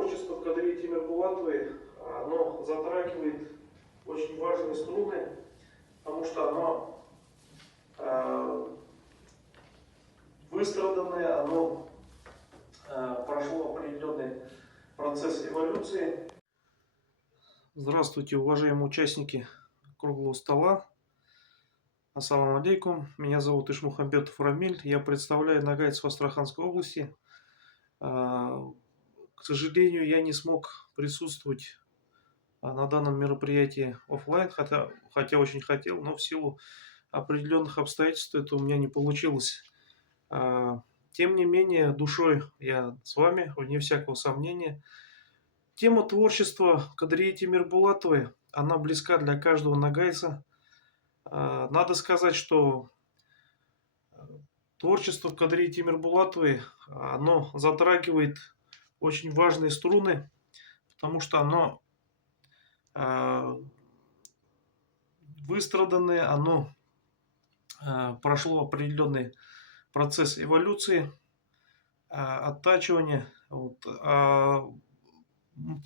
Творчество Кадрии Тимирбулатовой, оно затрагивает очень важные струны, потому что оно выстраданное, оно прошло определенный процесс эволюции. Здравствуйте, уважаемые участники круглого стола. Ассаламу алейкум. Меня зовут Ишмухамбетов Рамиль. Я представляю нагайцев Астраханской области. К сожалению, я не смог присутствовать на данном мероприятии офлайн, хотя очень хотел, но в силу определенных обстоятельств это у меня не получилось. Тем не менее, душой я с вами, вне всякого сомнения. Тема творчества Кадрии Тимирбулатовой, она близка для каждого нагайца. Надо сказать, что творчество Кадрии Тимирбулатовой, оно затрагивает очень важные струны, потому что оно выстраданное, оно прошло определенный процесс эволюции, оттачивания.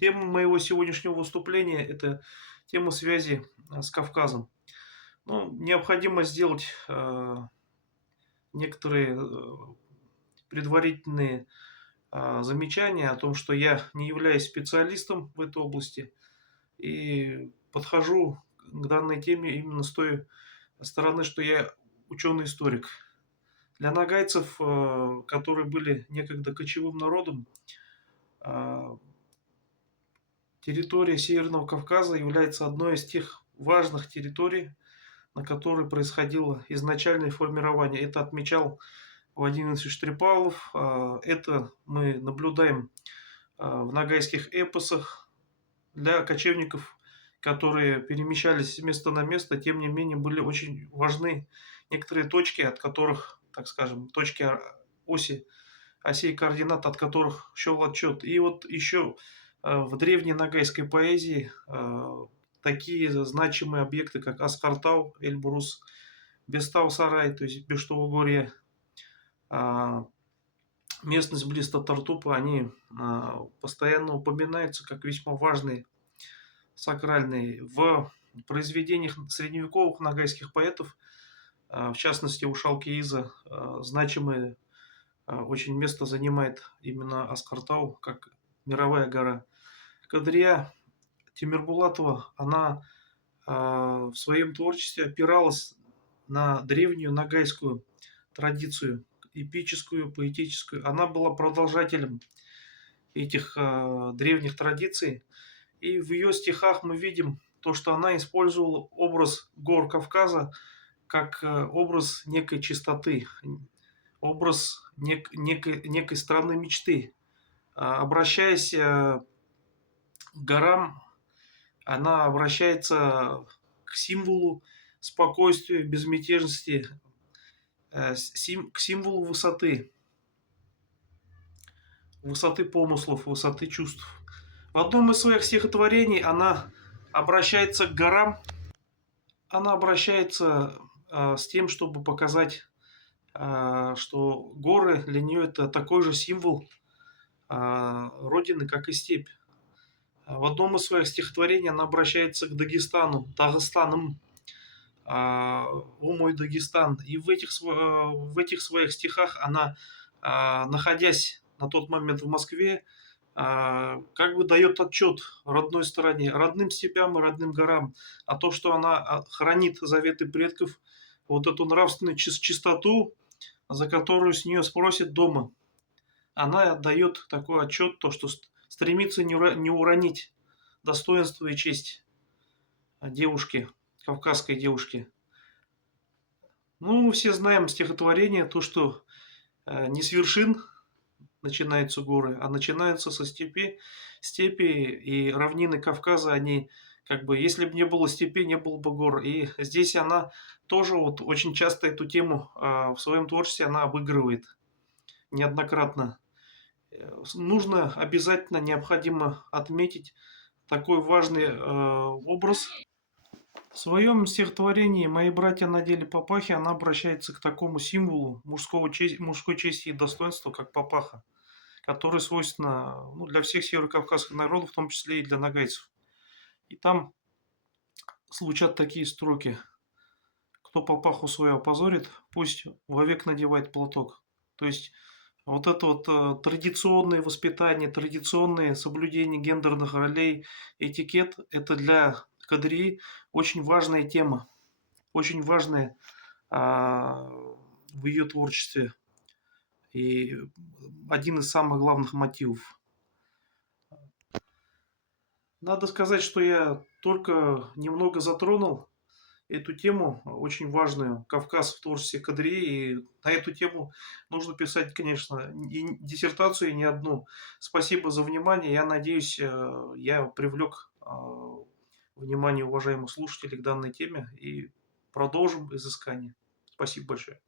Тема моего сегодняшнего выступления – это тема связи с Кавказом. Необходимо сделать некоторые предварительные замечания о том, что я не являюсь специалистом в этой области и подхожу к данной теме именно с той стороны, что я ученый-историк. Для нагайцев, которые были некогда кочевым народом, территория Северного Кавказа является одной из тех важных территорий, на которой происходило изначальное формирование. Это отмечал Вадим Ильич Трепалов. Это мы наблюдаем в нагайских эпосах. Для кочевников, которые перемещались с места на место, тем не менее были очень важны некоторые точки, от которых, так скажем, точки осей координат, от которых шел отчет. И вот еще в древней нагайской поэзии такие значимые объекты, как Аскартау, Эльбрус, Бестау-Сарай, то есть Бештоугорье, местность близ Татартупа, они постоянно упоминаются как весьма важные, сакральные. В произведениях средневековых нагайских поэтов, в частности у Шалкииза, значимое очень место занимает именно Аскартау, как мировая гора. Кадрия Тимирбулатова, она в своем творчестве опиралась на древнюю нагайскую традицию, эпическую, поэтическую. Она была продолжателем этих древних традиций. И в ее стихах мы видим то, что она использовала образ гор Кавказа как образ некой чистоты, образ некой страны мечты. Обращаясь к горам, она обращается к символу спокойствия, безмятежности, к символу высоты помыслов, высоты чувств. В одном из своих стихотворений она обращается к горам, она обращается с тем, чтобы показать, что горы для нее это такой же символ родины, как и степь. В одном из своих стихотворений она обращается к Дагестану, Дагестаном, о мой Дагестан. И в этих своих стихах она, находясь на тот момент в Москве, как бы дает отчет родной стороне, родным степям и родным горам, о том, что она хранит заветы предков, вот эту нравственную чистоту, за которую с нее спросят дома. Она дает такой отчет, то, что стремится не уронить достоинство и честь девушки, кавказской девушки. Мы все знаем стихотворение, то, что не с вершин начинаются горы, а начинаются со степи. Степи и равнины Кавказа, они как бы, если бы не было степи, не было бы гор. И здесь она тоже вот очень часто эту тему в своем творчестве она обыгрывает неоднократно. Нужно обязательно, необходимо отметить такой важный образ. В своем стихотворении «Мои братья надели папахи» она обращается к такому символу мужской чести и достоинства, как папаха. которое свойственно, ну, для всех северокавказских народов, в том числе и для нагайцев. И там звучат такие строки: «Кто папаху свою опозорит, пусть вовек надевает платок». То есть вот это вот традиционное воспитание, традиционное соблюдение гендерных ролей, этикет — это для кадрии очень важная тема, очень важная в ее творчестве и один из самых главных мотивов. Надо сказать, что я только немного затронул эту тему, очень важную, Кавказ в творчестве кадрии. И на эту тему нужно писать, конечно, и диссертацию, и не одну. Спасибо за внимание. Я надеюсь, я привлек внимание уважаемых слушателей к данной теме и продолжим изыскание. Спасибо большое.